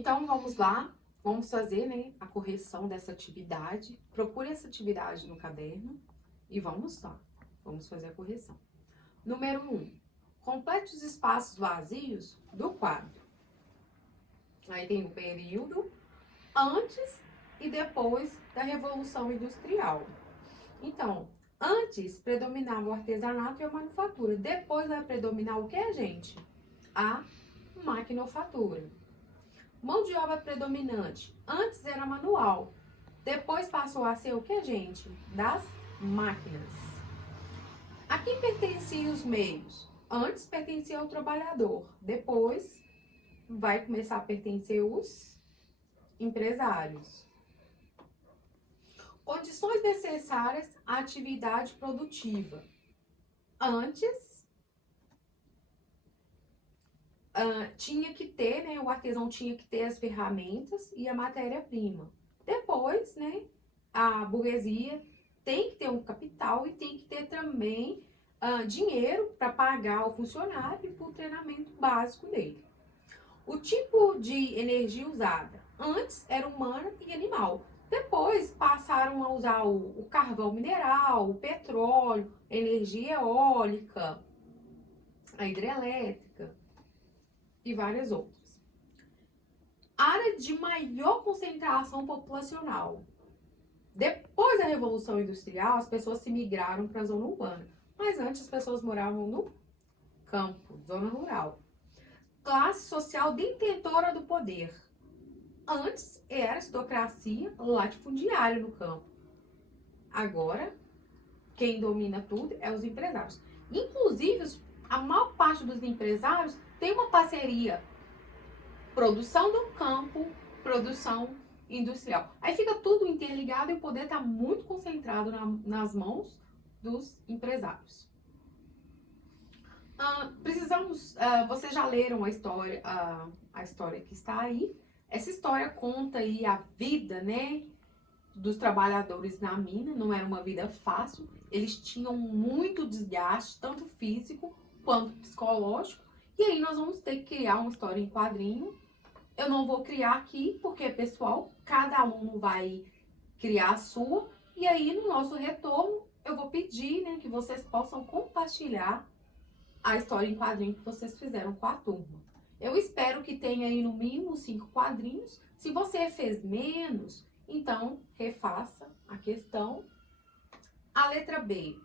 Então, vamos lá, vamos fazer, né, a correção dessa atividade. Procure essa atividade no caderno e vamos lá, vamos fazer a correção. Número 1. Complete os espaços vazios do quadro. Aí tem o período antes e depois da Revolução Industrial. Então, antes predominava o artesanato e a manufatura. Depois vai predominar o que, gente? A maquinofatura. Mão de obra predominante. Antes era manual. Depois passou a ser o que, gente? Das máquinas. A quem pertenciam os meios? Antes pertencia ao trabalhador. Depois vai começar a pertencer os empresários. Condições necessárias à atividade produtiva. Antes, tinha que ter, né, o artesão tinha que ter as ferramentas e a matéria-prima. Depois, né, a burguesia tem que ter um capital e tem que ter também dinheiro para pagar o funcionário e para o treinamento básico dele. O tipo de energia usada. Antes era humana e animal. Depois passaram a usar o carvão mineral, o petróleo, a energia eólica, a hidrelétrica e várias outras. Área de maior concentração populacional. Depois da Revolução Industrial, as pessoas se migraram para a zona urbana. Mas antes as pessoas moravam no campo, zona rural. Classe social detentora do poder. Antes era aristocracia latifundiária no campo. Agora, quem domina tudo é os empresários. Inclusive, a maior parte dos empresários tem uma parceria. Produção do campo, produção industrial. Aí fica tudo interligado e o poder está muito concentrado nas mãos dos empresários. Vocês já leram a história que está aí. Essa história conta aí a vida, né, dos trabalhadores na mina. Não era uma vida fácil. Eles tinham muito desgaste, tanto físico quanto psicológico. E aí nós vamos ter que criar uma história em quadrinho. Eu não vou criar aqui, porque, pessoal, cada aluno vai criar a sua. E aí, no nosso retorno, eu vou pedir, né, que vocês possam compartilhar a história em quadrinho que vocês fizeram com a turma. Eu espero que tenha aí no mínimo 5 quadrinhos. Se você fez menos, então refaça a questão. A letra B.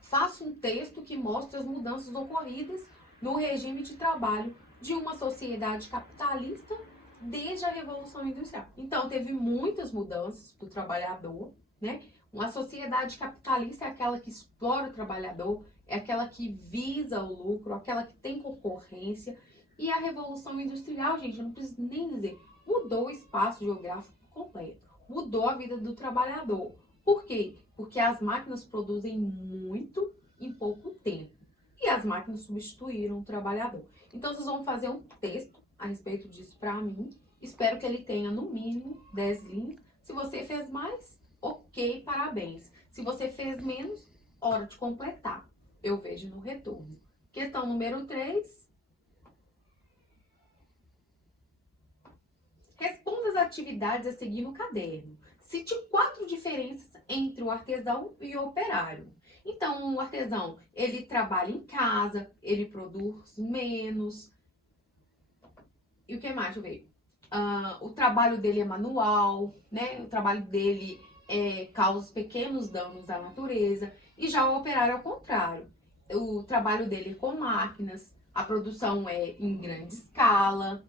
Faça um texto que mostre as mudanças ocorridas no regime de trabalho de uma sociedade capitalista desde a Revolução Industrial. Então, teve muitas mudanças para o trabalhador, né? Uma sociedade capitalista é aquela que explora o trabalhador, é aquela que visa o lucro, aquela que tem concorrência. E a Revolução Industrial, gente, eu não preciso nem dizer, mudou o espaço geográfico completo, mudou a vida do trabalhador. Por quê? Porque as máquinas produzem muito em pouco tempo. E as máquinas substituíram o trabalhador. Então, vocês vão fazer um texto a respeito disso para mim. Espero que ele tenha, no mínimo, 10 linhas. Se você fez mais, ok, parabéns. Se você fez menos, hora de completar. Eu vejo no retorno. Questão número 3. Responda as atividades a seguir no caderno. Cite 4 diferenças entre o artesão e o operário. Então, o artesão, ele trabalha em casa, ele produz menos. E o que mais? Deixa eu ver. O trabalho dele é manual, né? O trabalho dele causa pequenos danos à natureza. E já o operário é o contrário. O trabalho dele é com máquinas, a produção é em grande escala.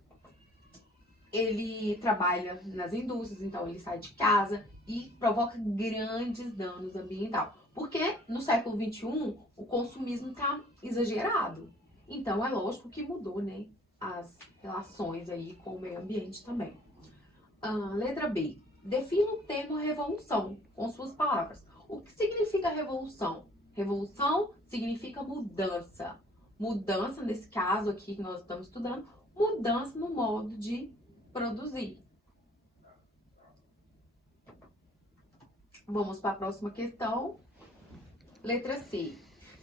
Ele trabalha nas indústrias, então ele sai de casa e provoca grandes danos ambientais. Porque no século XXI, o consumismo está exagerado. Então, é lógico que mudou, né, as relações aí com o meio ambiente também. Letra B. Defina o termo revolução com suas palavras. O que significa revolução? Revolução significa mudança. Mudança, nesse caso aqui que nós estamos estudando, mudança no modo de produzir. Vamos para a próxima questão. Letra C.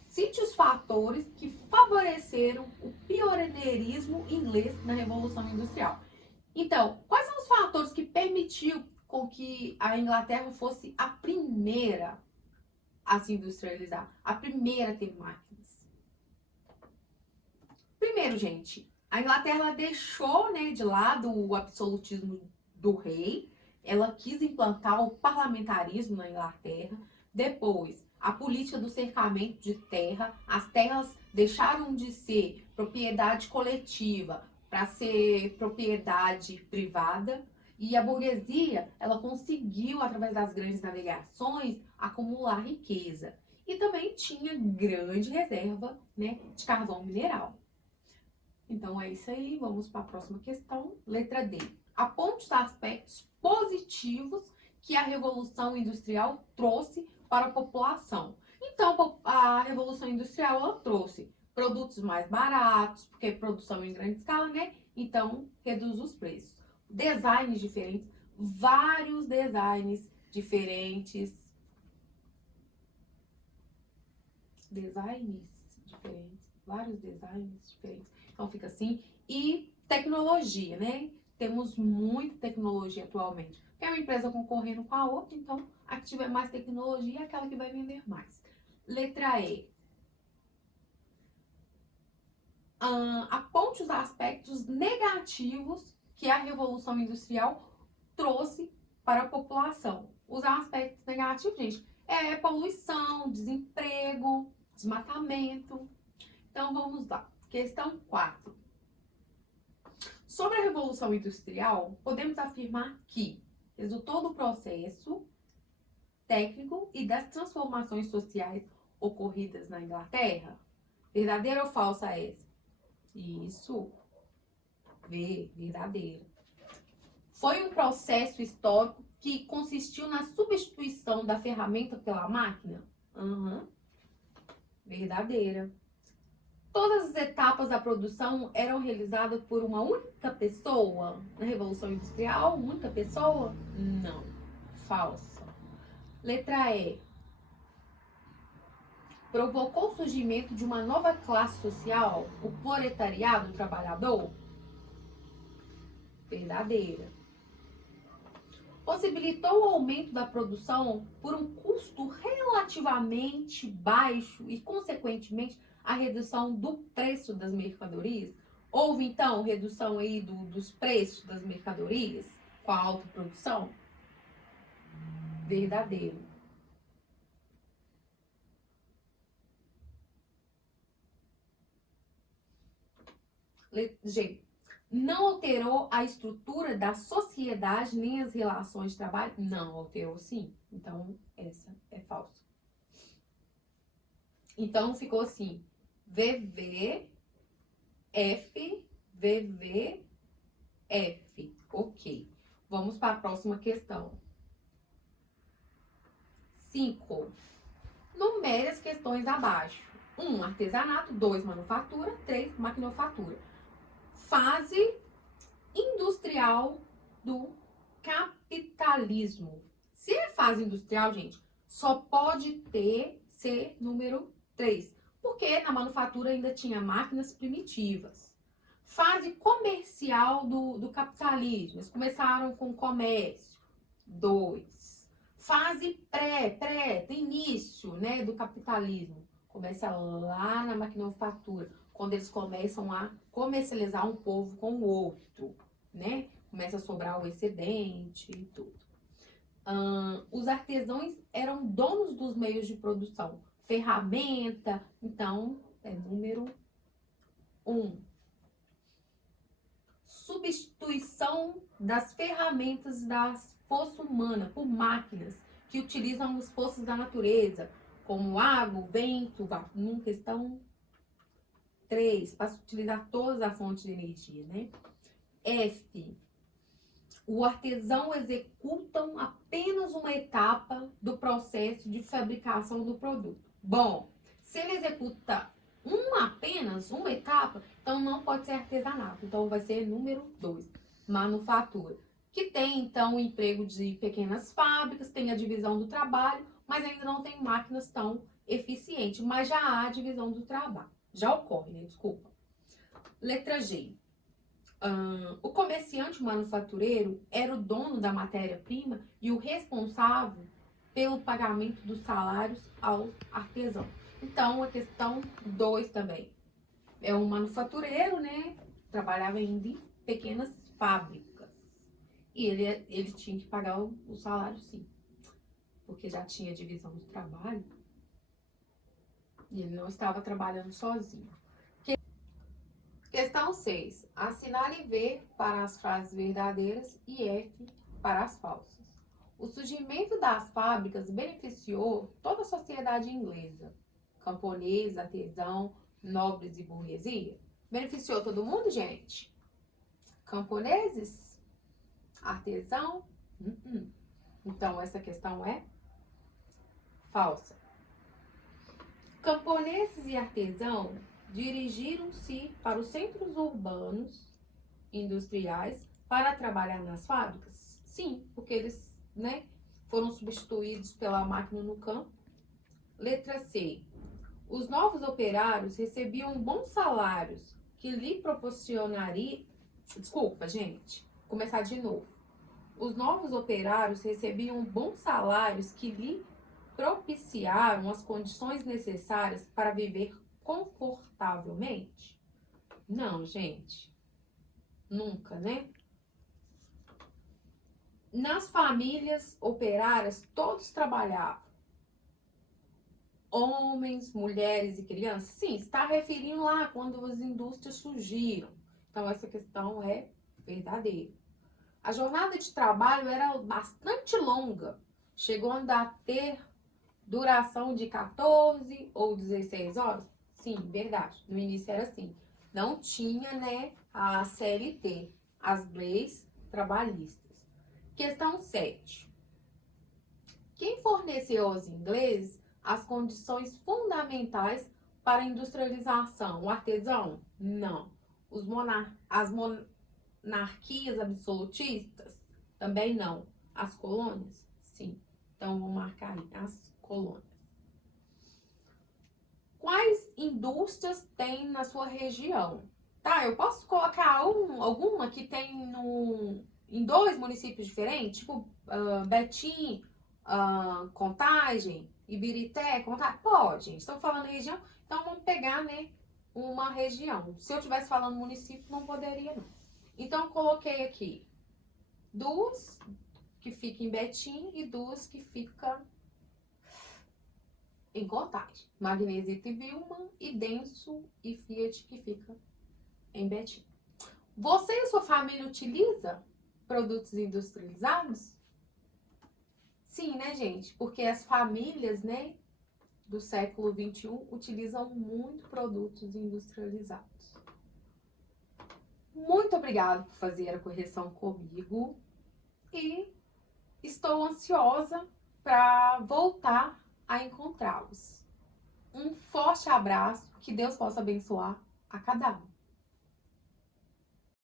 Cite os fatores que favoreceram o pioneirismo inglês na Revolução Industrial. Então, quais são os fatores que permitiu com que a Inglaterra fosse a primeira a se industrializar, a primeira a ter máquinas? Primeiro, gente, a Inglaterra deixou, né, de lado o absolutismo do rei, ela quis implantar o parlamentarismo na Inglaterra. Depois, a política do cercamento de terra, as terras deixaram de ser propriedade coletiva para ser propriedade privada. E a burguesia, ela conseguiu, através das grandes navegações, acumular riqueza. E também tinha grande reserva, né, de carvão mineral. Então é isso aí, vamos para a próxima questão. Letra D. Aponte os aspectos positivos que a Revolução Industrial trouxe para a população. Então, a Revolução Industrial ela trouxe produtos mais baratos, porque é produção em grande escala, né? Então, reduz os preços. Designs diferentes, vários designs diferentes. Vários designs diferentes. Então fica assim. E tecnologia, né? Temos muita tecnologia atualmente. É uma empresa concorrendo com a outra, então a que tiver mais tecnologia é aquela que vai vender mais. Letra E. Aponte os aspectos negativos que a Revolução Industrial trouxe para a população. Os aspectos negativos, gente, é poluição, desemprego, desmatamento. Então vamos lá. Questão 4. Sobre a Revolução Industrial, podemos afirmar que resultou do processo técnico e das transformações sociais ocorridas na Inglaterra? Verdadeira ou falsa essa? Isso. Verdadeira. Foi um processo histórico que consistiu na substituição da ferramenta pela máquina? Verdadeira. Todas as etapas da produção eram realizadas por uma única pessoa? Na Revolução Industrial, única pessoa? Não. Falsa. Letra E. Provocou o surgimento de uma nova classe social, o proletariado trabalhador? Verdadeira. Possibilitou o aumento da produção por um custo relativamente baixo e, consequentemente, a redução do preço das mercadorias? Houve, então, redução aí dos preços das mercadorias com a alta produção? Verdadeiro. G. Não alterou a estrutura da sociedade nem as relações de trabalho? Não, alterou sim. Então, essa é falsa. Então, ficou assim. VVF, VVF. Ok. Vamos para a próxima questão. 5. Numere as questões abaixo. 1. Artesanato. 2. Manufatura. 3. Maquinofatura. Fase industrial do capitalismo. Se é fase industrial, gente, só pode ser número 3. Porque na manufatura ainda tinha máquinas primitivas. Fase comercial do capitalismo. Eles começaram com comércio. 2. Fase do início, né, do capitalismo. Começa lá na maquinofatura, quando eles começam a comercializar um povo com o outro, né? Começa a sobrar o excedente e tudo. Os artesãos eram donos dos meios de produção, ferramenta, então é número 1. Substituição das ferramentas das forças humanas por máquinas que utilizam as forças da natureza, como água, vento, vapor. Questão 3, para utilizar todas as fontes de energia, né? F. O artesão executam apenas uma etapa do processo de fabricação do produto. Bom, se ele executa apenas uma etapa, então não pode ser artesanato. Então vai ser número 2, manufatura. Que tem, então, o emprego de pequenas fábricas, tem a divisão do trabalho, mas ainda não tem máquinas tão eficientes. Mas já há a divisão do trabalho. Já ocorre, né? Desculpa. Letra G. O comerciante manufatureiro era o dono da matéria-prima e o responsável pelo pagamento dos salários aos artesãos. Então, a questão 2 também. É um manufatureiro, né? Trabalhava ainda em pequenas fábricas. E ele tinha que pagar o salário, sim. Porque já tinha divisão do trabalho. E ele não estava trabalhando sozinho. Questão 6. Assinale V para as frases verdadeiras e F para as falsas. O surgimento das fábricas beneficiou toda a sociedade inglesa. Camponês, artesão, nobres e burguesia. Beneficiou todo mundo, gente? Camponeses? Artesão? Então, essa questão é falsa. Camponeses e artesão dirigiram-se para os centros urbanos industriais para trabalhar nas fábricas? Sim, porque eles, né, foram substituídos pela máquina no campo. Letra C. Os novos operários recebiam bons salários que lhe proporcionaria... Desculpa, gente. Vou começar de novo. Os novos operários recebiam bons salários que lhe propiciaram as condições necessárias para viver confortavelmente? Não, gente. Nunca, né? Nas famílias operárias, todos trabalhavam. Homens, mulheres e crianças? Sim, está referindo lá quando as indústrias surgiram. Então, essa questão é verdadeira. A jornada de trabalho era bastante longa, chegando a ter duração de 14 ou 16 horas? Sim, verdade. No início era assim. Não tinha, né, a CLT, as leis trabalhistas. Questão 7. Quem forneceu aos ingleses as condições fundamentais para a industrialização? O artesão? Não. As monarquias absolutistas? Também não. As colônias? Sim. Então, vou marcar aí as colônias. Quais indústrias tem na sua região? Tá, eu posso colocar alguma que tem em 2 municípios diferentes? Tipo, Betim, Contagem, Ibirité, Contagem? Pode, estão falando região, então vamos pegar, né, uma região. Se eu estivesse falando município, não poderia, não. Então, eu coloquei aqui 2 que ficam em Betim e 2 que ficam em Contagem. Magnesita e Vilma, e Denso e Fiat, que fica em Betim. Você e sua família utiliza produtos industrializados? Sim, né, gente? Porque as famílias, né, do século XXI utilizam muito produtos industrializados. Muito obrigada por fazer a correção comigo e estou ansiosa para voltar a encontrá-los. Um forte abraço, que Deus possa abençoar a cada um.